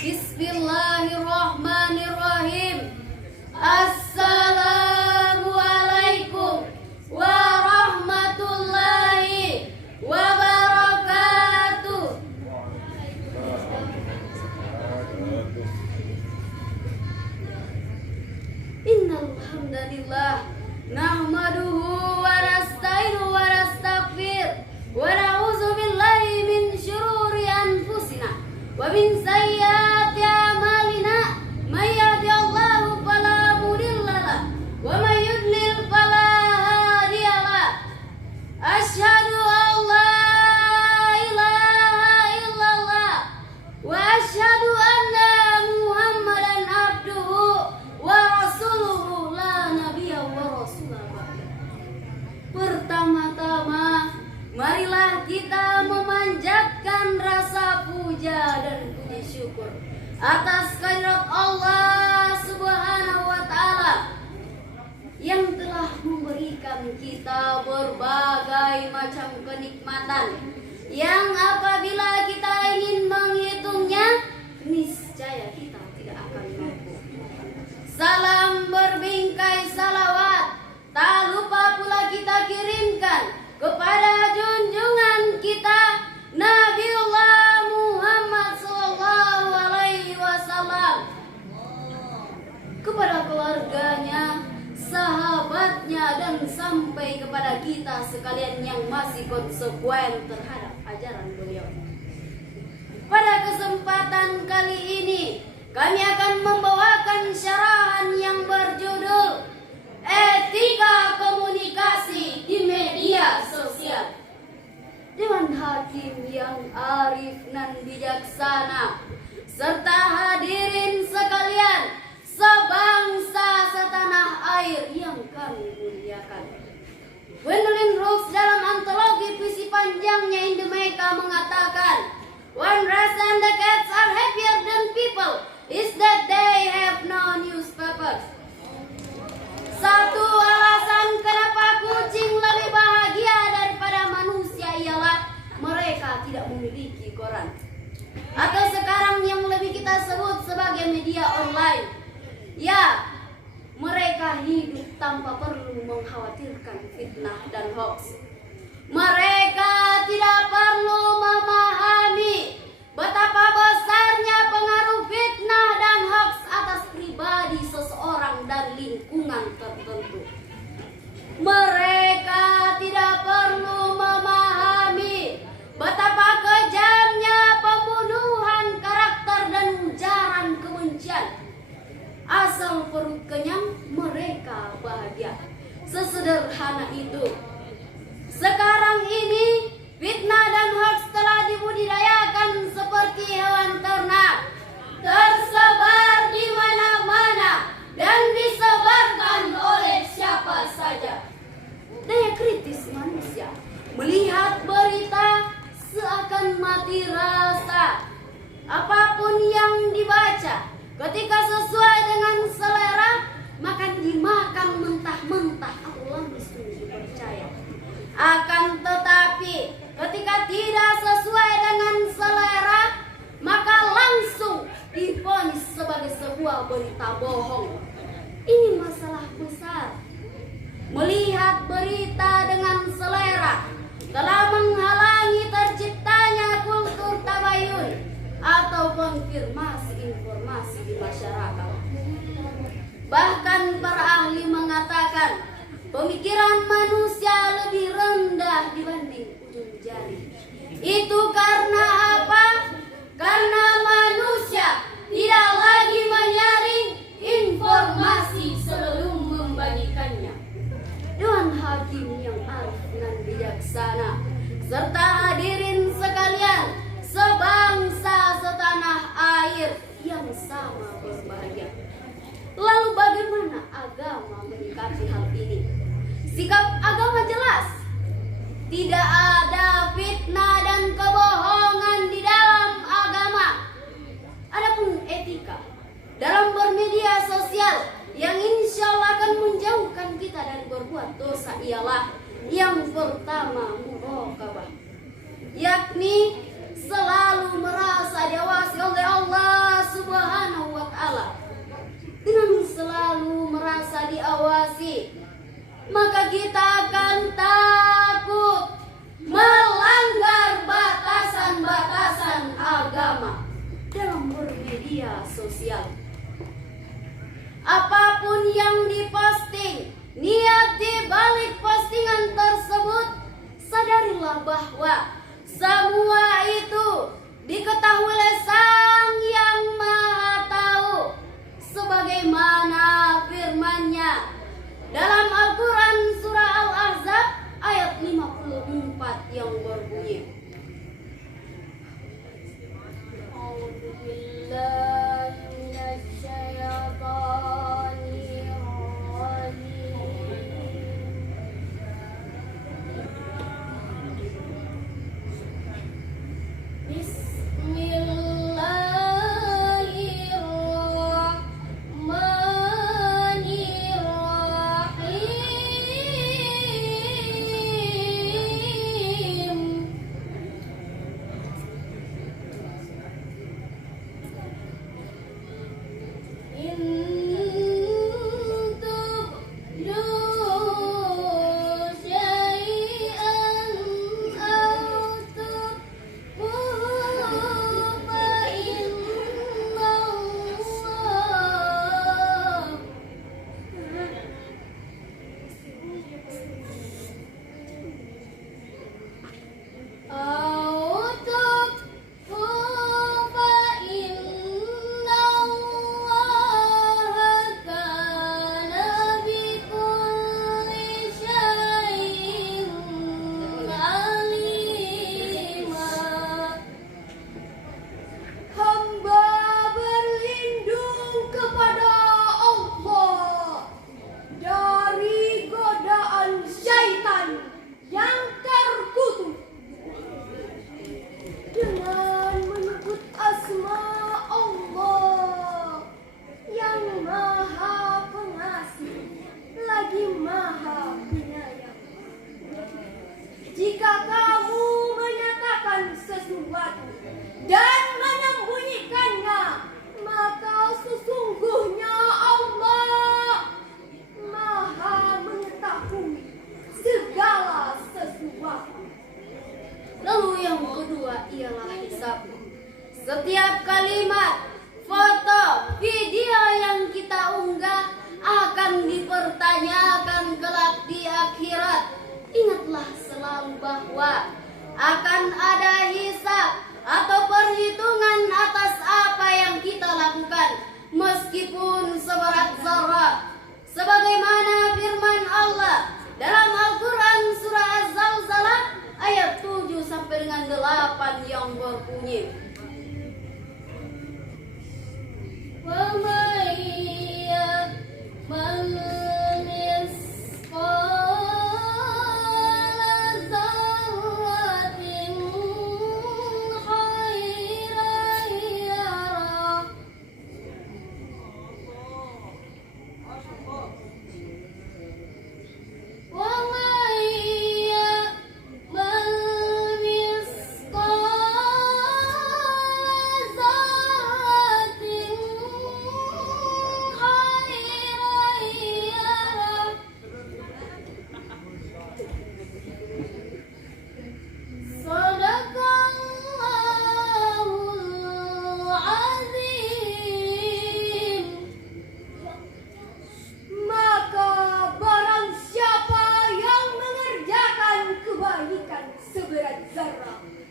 Bismillahirrahmanirrahim. Assalamualaikum warahmatullahi wabarakatuh. Innal hamdalillah nahmaduhu wa nasta'inuhu wa nastaghfir wa na'udzu billahi min syururi anfusina wa min sayyiati a'malina may yahdihillahu fala mudilla lahu wa may yudlil fala hadiya lahu. Asyhadu an la ilaha illallah wa asyhadu anna Muhammadan abduhu wa rasuluhu la nabiyya wa rasulah ba'da. Pertama-tama, marilah kita memanjatkan rasa puja dan puji syukur atas kehadirat Allah Subhanahu wa Ta'ala yang telah memberikan kita berbagai macam kenikmatan yang apabila kita ingin menghitungnya, niscaya kita tidak akan mampu. Salam berbingkai salawat tak lupa pula kita kirimkan kepada junjungan kita Nabiullah Muhammad sallallahu alaihi wasallam, kepada keluarganya, sahabatnya, dan sampai kepada kita sekalian yang masih konsekuen terhadap ajaran beliau. Pada kesempatan kali ini kami akan membawakan syarahan yang berjudul Etika Komunikasi di Media Sosial. Dewan Hakim yang arif dan bijaksana, serta hadirin sekalian, sebangsa setanah air yang kami muliakan. Gwendolyn Brooks dalam antologi puisi panjangnya In the Mecca mengatakan, "One reason the cats are happier than people is that they have no newspapers." Satu alasan kenapa kucing lebih bahagia daripada manusia ialah mereka tidak memiliki koran, atau sekarang yang lebih kita sebut sebagai media online. Ya, mereka hidup tanpa perlu mengkhawatirkan fitnah dan hoax. Mereka tidak perlu memahami betapa besarnya pengaruh fitnah dan hoax atas pribadi seseorang dan lingkungan tertentu. Mereka tidak perlu memahami betapa kejamnya pembunuhan karakter dan ujaran kebencian. Asal perut kenyang, mereka bahagia. Sesederhana itu. Sekarang ini fitnah dan hoax telah dibudidayakan seperti hewan ternak, tersebar di mana-mana dan disebarkan oleh siapa saja. Daya kritis manusia melihat berita seakan mati rasa. Apapun yang dibaca, ketika sesuai dengan selera, maka dimakan mentah-mentah atau langsung dipercaya. Akan tetapi ketika tidak sesuai dengan selera, maka langsung divonis sebagai sebuah berita bohong. Ini masalah besar. Melihat berita dengan selera telah menghalangi terciptanya kultur tabayun atau konfirmasi informasi di masyarakat. Bahkan para ahli mengatakan pemikiran manusia lebih rendah dibanding ujung jari. Itu karena apa? Karena manusia tidak lagi menyaring informasi sebelum membagikannya. Dewan Hakim yang arif dan bijaksana, serta hadirin sekalian, sebangsa setanah air yang sama berbahagia. Lalu bagaimana agama menyikapi hal ini? Sikap agama jelas. Tidak ada fitnah dan kebohongan di dalam agama. Adapun etika dalam bermedia sosial yang insya Allah akan menjauhkan kita dari berbuat dosa ialah yang pertama, muraqabah, yakni selalu merasa diawasi oleh Allah merasa diawasi, maka kita akan takut melanggar batasan-batasan agama dalam bermedia sosial. Apapun yang diposting, niat di balik postingan tersebut, sadarilah bahwa semua itu diketahui oleh Sang Yang Maha Tahu, sebagaimana firman-Nya dalam Al-Quran surah Al-Ahzab ayat 54 yang berbunyi, jika kamu menyatakan sesuatu dan menyembunyikannya, maka sesungguhnya Allah Maha mengetahui segala sesuatu. Lalu yang kedua ialah hisab. Setiap kalimat, foto, video yang kita unggah akan dipertanyakan kelak di akhirat. Ingatlah selalu bahwa akan ada hisab atau perhitungan atas apa yang kita lakukan, meskipun seberat zarah, sebagaimana firman Allah dalam Al-Quran surah Az-Zalzalah ayat 7 sampai dengan 8 yang berbunyi,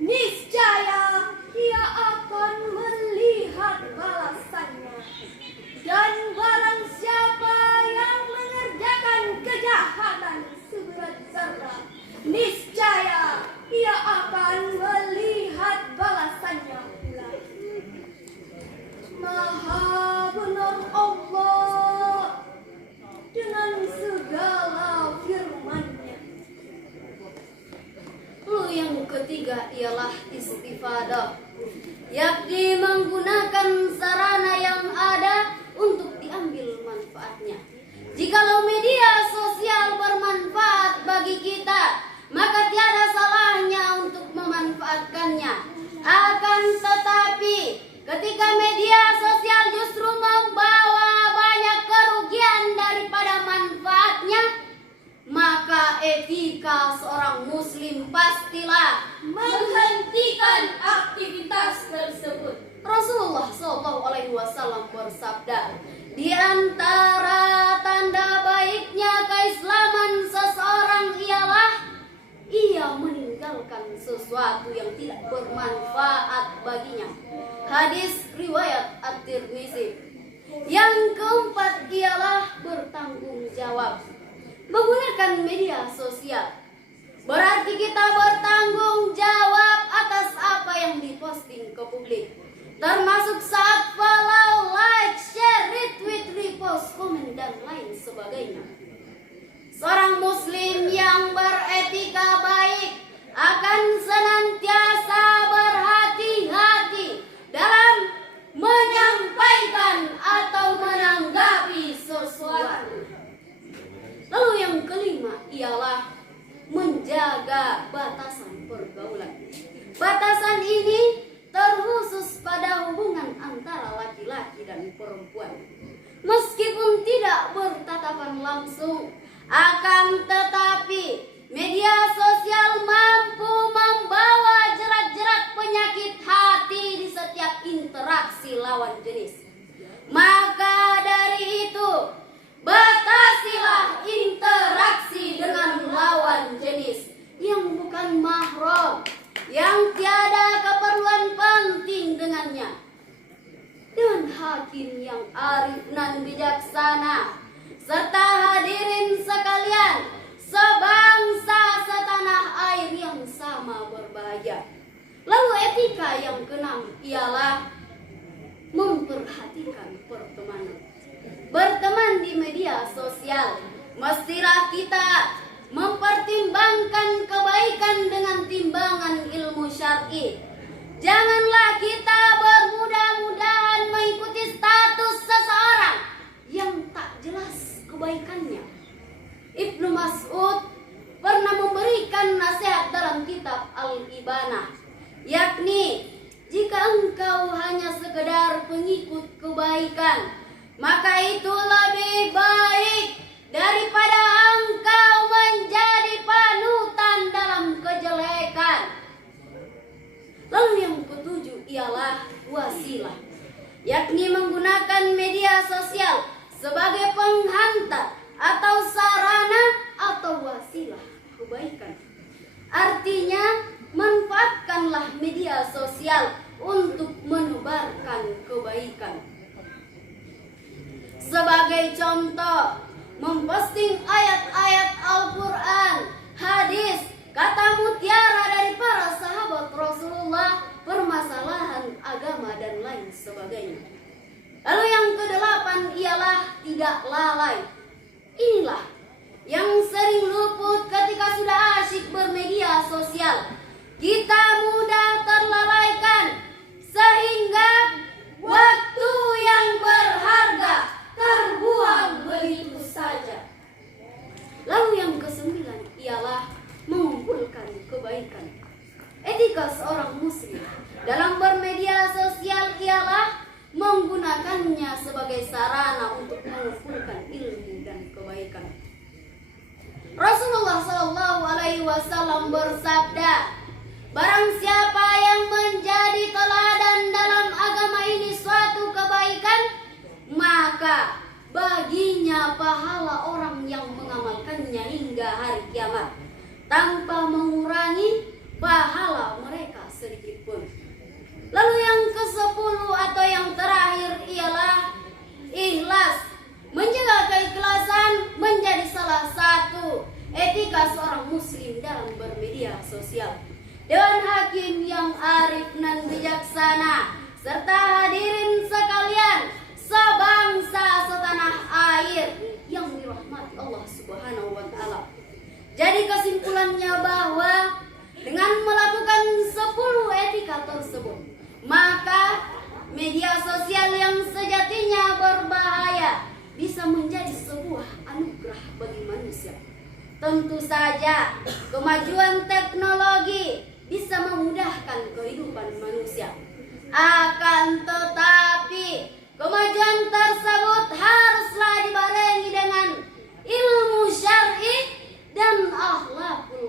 niscaya ia akan melihat balasannya. Dan barang siapa yang mengerjakan kejahatan seberat zarah, niscaya ia akan melihat balasannya pula. Maha benar Allah dengan segala firman-Nya. Lalu yang ketiga ialah istifadah, yakni menggunakan sarana yang ada untuk diambil manfaatnya. Jikalau media sosial bermanfaat bagi kita, maka tiada salahnya untuk memanfaatkannya. Akan tetapi ketika media sosial justru membawa banyak kerugian daripada etika seorang muslim pastilah menghentikan aktivitas tersebut. Rasulullah SAW bersabda, di antara tanda baiknya keislaman seseorang ialah ia meninggalkan sesuatu yang tidak bermanfaat baginya. Hadis riwayat At-Tirmizi. Yang keempat ialah bertanggung jawab. Menggunakan media sosial berarti kita bertanggung jawab atas apa yang diposting ke publik, termasuk saat follow, like, share, retweet, repost, komen, dan lain sebagainya. Seorang muslim yang beretika baik akan senantiasa berhati-hati dalam menyampaikan atau menanggapi sesuatu. Lalu yang kelima ialah menjaga batasan pergaulan. Batasan ini terkhusus pada hubungan antara laki-laki dan perempuan. Meskipun tidak bertatapan langsung, akan tetapi media sosial mampu membawa jerat-jerat penyakit hati di setiap interaksi lawan jenis. Maka dari itu, batasilah interaksi dengan lawan jenis yang bukan mahram, yang tiada keperluan penting dengannya. Dengan hakim yang arif dan bijaksana, serta hadirin sekalian, sebangsa setanah air yang sama berbahagia. Lalu etika yang keenam ialah memperhatikan pertemanan. Berteman di media sosial, mestilah kita mempertimbangkan kebaikan dengan timbangan ilmu syar'i. Janganlah kita bermudah-mudahan mengikuti status seseorang yang tak jelas kebaikannya. Ibnu Mas'ud pernah memberikan nasihat dalam kitab Al-Ibanah, yakni jika engkau hanya sekedar pengikut kebaikan, maka itu lebih baik daripada engkau menjadi panutan dalam kejelekan. Lalu yang ketujuh ialah wasilah, yakni menggunakan media sosial sebagai penghantar atau sarana atau wasilah kebaikan. Artinya, manfaatkanlah media sosial untuk menebarkan kebaikan. Sebagai contoh, memposting ayat-ayat Al-Quran, hadis, kata mutiara dari para sahabat Rasulullah, permasalahan agama dan lain sebagainya. Lalu yang kedelapan ialah tidak lalai. Inilah yang sering luput ketika sudah asyik bermedia sosial. Kita mudah terlalaikan sehingga waktu yang berharga terbuang begitu saja. Lalu yang kesembilan ialah mengumpulkan kebaikan. Etika seorang muslim dalam bermedia sosial ialah menggunakannya sebagai sarana untuk mengumpulkan ilmu dan kebaikan. Rasulullah SAW bersabda, barang siapa yang menjadi teladan dalam agama ini suatu kebaikan, maka baginya pahala orang yang mengamalkannya hingga hari kiamat, tanpa mengurangi pahala mereka sedikit pun. Lalu yang ke-10 atau yang terakhir ialah ikhlas. Menjaga keikhlasan menjadi salah satu etika seorang muslim dalam bermedia sosial. Dewan hakim yang arif dan bijaksana, serta hadirin sekalian, sebangsa setanah air yang dirahmati Allah Subhanahu wa taala. Jadi kesimpulannya bahwa dengan melakukan 10 etika tersebut, maka media sosial yang sejatinya berbahaya bisa menjadi sebuah anugerah bagi manusia. Tentu saja kemajuan teknologi bisa memudahkan kehidupan manusia. Akan tetapi kemajuan tersebut haruslah dibarengi dengan ilmu syar'i dan akhlakul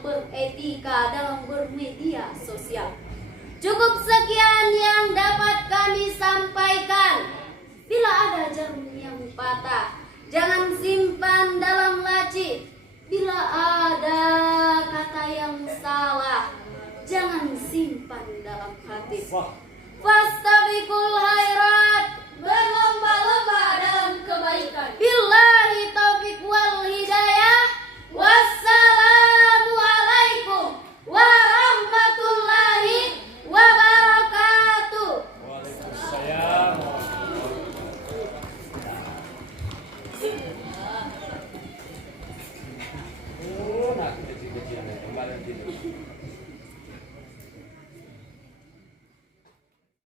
beretika dalam bermedia sosial. Cukup sekian yang dapat kami sampaikan. Bila ada jarum yang patah, jangan simpan dalam laci. Bila ada kata yang salah, jangan simpan dalam hati. Fastabiqul khairat